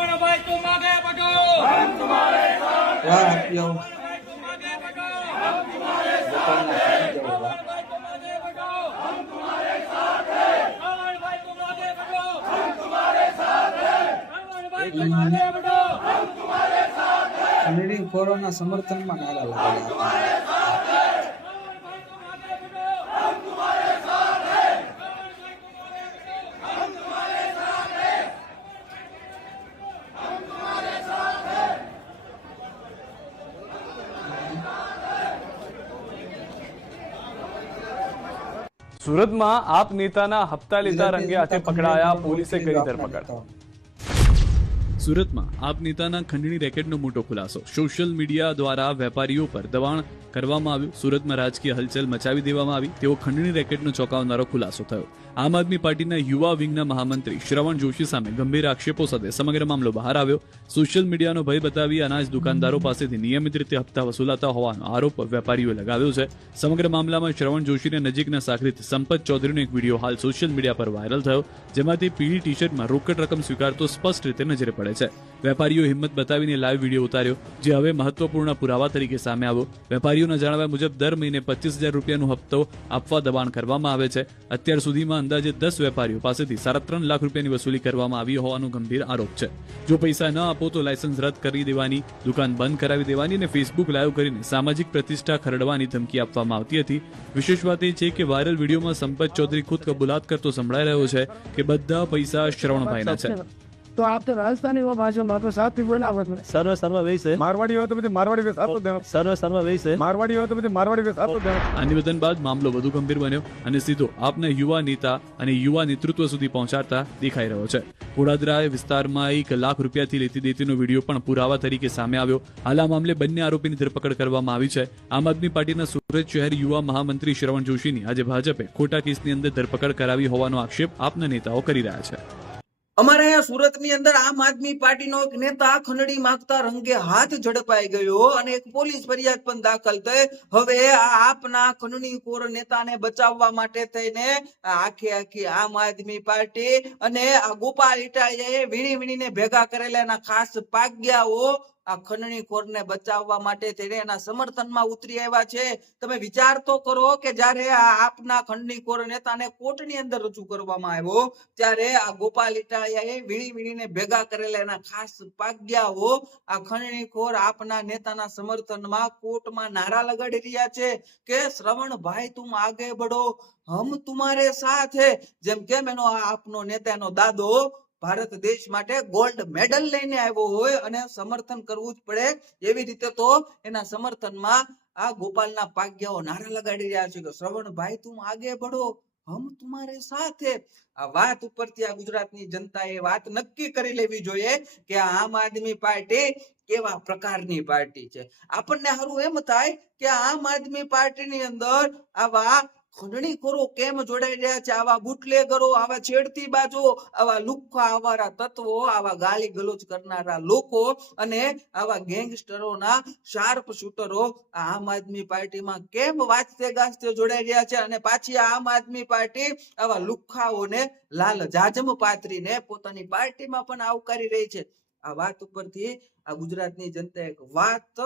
श्रवण भाई तुम आगे बढ़ो, हम तुम्हारे साथ हैं। वाह आप्यो तुम आगे बढ़ो, हम तुम्हारे गोपालना साथ है। श्रवण भाई तुम आगे बढ़ो, हम तुम्हारे साथ हैं। श्रवण भाई तुम आगे बढ़ो, हम तुम्हारे साथ हैं। श्रवण भाई तुम आगे बढ़ो, हम तुम्हारे साथ हैं। ખંડણી ખોરોના સમર્થનમાં નારા લગાડ્યા तुम्हारे साथ हैं। श्रवण भाई तुम आगे बढ़ो, हम तुम्हारे साथ हैं। श्रवण भाई तुम आगे बढ़ो, हम तुम्हारे साथ हैं। हम तुम्हारे साथ हैं। સુરતમાં આપ નેતાના હપ્તા લેતા રંગે હાથે પકડાયા, પોલીસે કરી ધરપકડ. સુરતમાં આપ નેતાના ખંડણી રેકેટનો મોટો ખુલાસો. સોશિયલ મીડિયા દ્વારા વેપારીઓ પર દબાણ કરવામાં આવ્યું. સુરતમાં રાજકીય હલચલ મચાવી દેવામાં આવી તેવો ખંડણી રેકેટનો ચોંકાવનારો ખુલાસો થયો. આમ આદમી પાર્ટીના યુવા વિંગના મહામંત્રી શ્રવણ જોશી સામે ગંભીર આક્ષેપો સાથે સમગ્ર મામલો બહાર આવ્યો. સોશિયલ મીડિયાનો ભય બતાવી અનાજ દુકાનદારો પાસેથી નિયમિત રીતે હપ્તા વસૂલાતા હોવાનો આરોપ વેપારીઓએ લગાવ્યો છે. સમગ્ર મામલામાં શ્રવણ જોશીને નજીકના સાગરીત સંપત ચૌધરીનો એક વિડીયો હાલ સોશિયલ મીડિયા પર વાયરલ થયો, જેમાંથી પીળી ટી શર્ટમાં રોકડ રકમ સ્વીકારતો સ્પષ્ટ રીતે નજરે પડે છે. વેપારીઓ હિંમત બતાવીને લાઈવ વિડીયો ઉતાર્યો, જે હવે મહત્વપૂર્ણ પુરાવા તરીકે સામે આવ્યો. વેપારીઓના જણાવ્યા મુજબ દર મહિને 25,000 રૂપિયાનો હપ્તો આપવા દબાણ કરવામાં આવે છે. અત્યાર સુધીમાં અંદાજે 10 વેપારીઓ પાસેથી 3.5 લાખ રૂપિયાની વસૂલી કરવામાં આવી હોવાનો ગંભીર આરોપ છે. જો પૈસા ન આપો તો લાયસન્સ રદ કરી દેવાની, દુકાન બંધ કરાવી દેવાની અને ફેસબુક લાઈવ કરીને સામાજિક પ્રતિષ્ઠા ખરડવાની ધમકી આપવામાં આવતી હતી. વિશેષ વાત એ છે કે વાયરલ વિડીયોમાં સંપત ચૌધરી ખુદ કબૂલાત કરતો સંભળાઈ રહ્યો છે કે બધા પૈસા શ્રવણભાઈના છે. तो आप तो राजस्थानी हो भाषा में तो साथ ही बोला सर्व सर्व वैसे मारवाड़ी हो तो मुझे मारवाड़ी के साथ तो देना सर्व सर्व वैसे मारवाड़ी हो तो मुझे मारवाड़ी के साथ तो देना આ નિવેદન બાદ મામલો વધુ ગંભીર બન્યો અને સીધો આપના યુવા નેતા અને યુવા નેતૃત્વ સુધી પહોંચાડતા દેખાઈ રહ્યો છે. ગોડાદરા વિસ્તારમાં 1 લાખ રૂપિયાથી લેતી દેતીનો વિડીયો પણ પુરાવા તરીકે સામે આવ્યો. હાલ આ મામલે બંને આરોપીની ધરપકડ કરવામાં આવી છે. આમ આદમી પાર્ટીના સુરત શહેર યુવા મહામંત્રી શ્રવણ જોશીની આજે ભાજપે ખોટા કેસની અંદર ધરપકડ કરાવી હોવાનો આક્ષેપ આપના નેતાઓ કરી રહ્યા છે. અમારે અહીંયા સુરતની અંદર આમ આદમી પાર્ટીનો એક નેતા ખંડણી માંગતા રંગે હાથ ઝડપાઈ ગયો અને એક પોલીસ ફરિયાદ પણ દાખલ થઈ. હવે આ આપના ખંડણીખોર નેતાને બચાવવા માટે થઈને આખી આમ આદમી પાર્ટી અને આ ગોપાલ ઇટાલિયાએ વીણીને ભેગા કરેલા એના ખાસ પાગ્યાઓ આ ખંડણીખોરને બચાવવા માટે થઈને એના સમર્થનમાં ઉતરી આવ્યા છે. તમે વિચાર તો કરો કે જ્યારે આ આપના ખંડણીખોર નેતાને કોર્ટની અંદર રજૂ કરવામાં આવ્યો ત્યારે આ ગોપાલ ઇટાલિયાએ વીણીને ભેગા કરેલા એના ખાસ પાગ્યાઓ આ ખંડણીખોર આપના નેતાના સમર્થનમાં કોર્ટમાં નારા લગાડી રહ્યા છે કે શ્રવણભાઈ તુમ આગે બઢો, હમ તુમારે સાથ હે. જેમ કેમ એનો આ આપનો નેતા એનો દાદો ભારત દેશ માટે ગોલ્ડ મેડલ લઈને આવ્યો હોય અને સમર્થન કરવું જ પડે એવી રીતે તો એના સમર્થનમાં આ ગોપાલના પાગ્યાઓ નારા લગાડી રહ્યા છે કે શ્રવણભાઈ તુમ આગે બઢો, હમ તુમારે સાથ હે. આ વાત ઉપરથી આ ગુજરાતની જનતાએ વાત નક્કી કરી લેવી જોઈએ કે આમ આદમી પાર્ટી કેવા પ્રકારની પાર્ટી છે. આપણને હારું એમ થાય કે આમ આદમી પાર્ટીની અંદર આવા ખંડણીખોરો કેમ જોડાઈ રહ્યા છે, આવા બુટલેગરો, આવા છેડતી બાજો, આવા લુખ્ખા આવારા તત્વો, આવા ગાલી ગલોચ કરનારા લોકો અને આવા ગેંગસ્ટરોના શાર્પ શૂટરો આમ આદમી પાર્ટીમાં કેમ વાજતે ગાજતે જોડાઈ રહ્યા છે અને પાછી આમ આદમી પાર્ટી આવા લુખ્ખાઓને લાલ જાજમ પાથરીને પોતાની પાર્ટીમાં પણ આવકારી રહી છે. આ વાત ઉપરથી આ ગુજરાતની જનતા એક વાત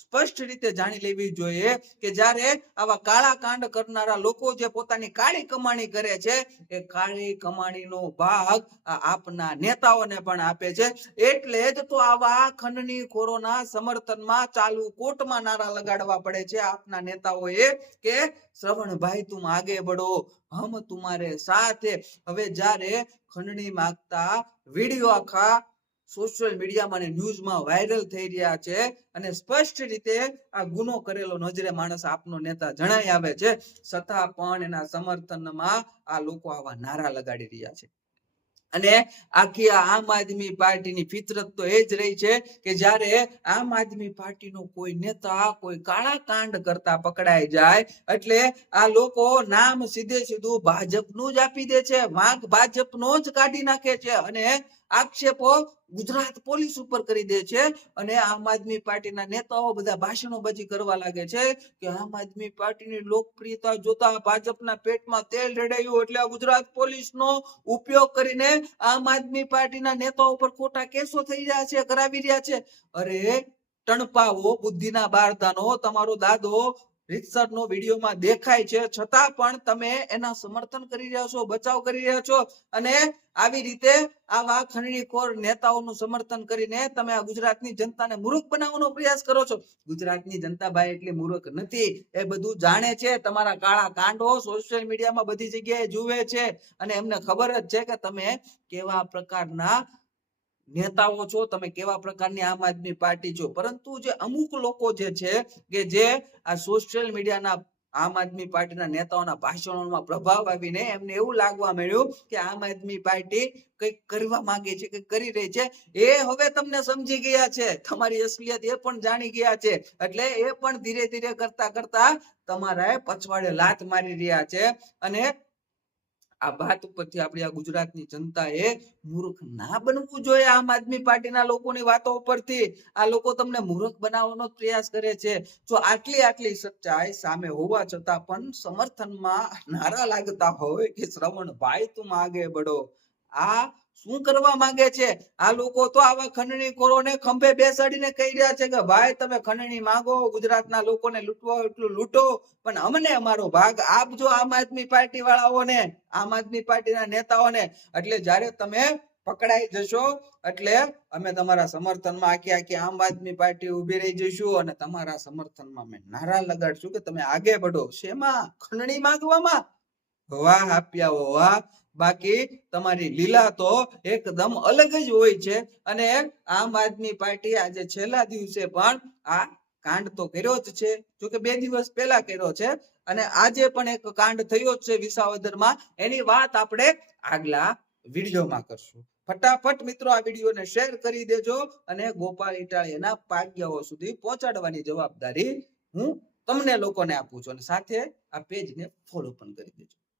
સ્પષ્ટ રીતે જાણી લેવી જોઈએ કે જ્યારે આવા કાળા કાંડ કરનારા લોકો જે પોતાની કાળી કમાણી કરે છે એ કાળી કમાણીનો ભાગ આપના નેતાઓને પણ આપે છે. એટલે જ તો આવા ખંડણીખોરોના સમર્થનમાં ચાલુ કોર્ટમાં નારા લગાડવા પડે છે આપના નેતાઓએ કે શ્રવણભાઈ તુમ આગે બઢો, હમ તુમારે સાથ. હવે જ્યારે ખંડણી માંગતા વિડીયો આખા સોશિયલ મીડિયામાં અને ન્યૂઝમાં વાયરલ થઈ રહ્યા છે અને સ્પષ્ટ રીતે આ ગુનો કરેલો નજરે માણસ આપનો નેતા જણાઈ આવે છે, છતાં પણ એના સમર્થનમાં આ લોકો આવા નારા લગાડી રહ્યા છે. અને આખી આમ આદમી પાર્ટીની ફિતરત તો એ જ રહી છે કે જ્યારે આમ આદમી પાર્ટીનો કોઈ નેતા કોઈ કાળા કાંડ કરતા પકડાઈ જાય એટલે આ લોકો નામ સીધે સીધું ભાજપનું જ આપી દે છે, વાંક ભાજપનો જ કાઢી નાખે છે અને આક્ષેપો ગુજરાત પોલીસ ઉપર કરી દે છે અને આમ આદમી પાર્ટીના નેતાઓ બધા ભાષણોબાજી કરવા લાગે છે કે આમ આદમી પાર્ટીની લોકપ્રિયતા જોતા ભાજપના પેટમાં તેલ રેડાયું એટલે આ ગુજરાત પોલીસનો ઉપયોગ કરીને આમ આદમી પાર્ટીના નેતાઓ ઉપર ખોટા કેસો થઈ રહ્યા છે, કરાવી રહ્યા છે. અરે ટણપાવો બુદ્ધિના બારદાનો, તમારો દાદો રીતસરનો વિડીયોમાં દેખાય છે છતાં પણ તમે એના સમર્થન કરી રહ્યા છો, બચાવ કરી રહ્યા છો અને આવી રીતે આવા ખંડણીખોર નેતાઓનું સમર્થન કરીને તમે આ ગુજરાતની જનતાને મૂર્ખ બનાવવાનો પ્રયાસ કરો છો. ગુજરાતની જનતા ભાઈ એટલી મૂર્ખ નથી, એ બધું જાણે છે. તમારા કાળા કાંડો સોશિયલ મીડિયામાં બધી જગ્યાએ જુએ છે અને એમને ખબર જ છે કે તમે કેવા પ્રકારના નેતાઓ છો, તમે કેવા પ્રકારની આમ આદમી પાર્ટી છો. પરંતુ જે અમુક લોકો જે છે કે જે આ સોશિયલ મીડિયાના આમ આદમી પાર્ટીના નેતાઓના ભાષણોમાં પ્રભાવ આવીને એમને એવું લાગવા મળ્યું કે આમ આદમી પાર્ટી કંઈક કરવા માંગે છે, કંઈક કરી રહી છે. એ હવે તમને સમજી ગયા છે, તમારી અસલિયત એ પણ જાણી ગયા છે, એટલે એ પણ ધીરે ધીરે કરતા કરતા તમારા પછવાડે લાત મારી રહ્યા છે. અને આ વાત ઉપરથી આપણી આ ગુજરાતની જનતાએ મૂર્ખ ના બનવું જોઈએ. આમ આદમી પાર્ટીના લોકોની વાતો ઉપરથી આ લોકો તમને મૂર્ખ બનાવવાનો પ્રયાસ કરે છે. જો આટલી સચ્ચાઈ સામે હોવા છતાં પણ સમર્થનમાં નારા લાગતા હોય કે શ્રવણભાઈ તું આગે બઢો, આ શું કરવા માંગે છે? આ લોકો તો આવા ખંડણીખોરોને ખંભે બેસાડીને કહી રહ્યા છે કે ભાઈ તમે ખંડણી માંગો, ગુજરાતના લોકોને લૂંટવો એટલું લૂંટો, પણ અમને અમારો ભાગ આપજો આમ આદમી પાર્ટી વાળાઓને, આમ આદમી પાર્ટીના નેતાઓને. એટલે જ્યારે તમે પકડાઈ જશો એટલે અમે તમારા સમર્થનમાં આખી આમ આદમી પાર્ટી ઉભી રહી જઈશું અને તમારા સમર્થનમાં અમે નારા લગાડશું કે તમે આગે બઢો. શેમાં? ખંડણી માંગવામાં? વાહ આપ્યા વાહ. બાકી તમારી લીલા તો એકદમ અલગ જ હોય છે. અને આમ આદમી પાર્ટી આજે છેલ્લા દિવસે પણ આ કાંડ તો કર્યો જ છે, જો કે 2 દિવસ પહેલા કર્યો છે અને આજે પણ એક કાંડ થયો જ છે વિસાવદરમાં. એની વાત આપણે આગલા વિડીયોમાં કરશું. ફટાફટ મિત્રો આ વિડીયોને શેર કરી દેજો અને ગોપાલ ઇટાલિયાના પાગ્યાઓ સુધી પહોંચાડવાની જવાબદારી હું તમને લોકોને આપું છું અને સાથે આ પેજને ફોલો પણ કરી દેજો.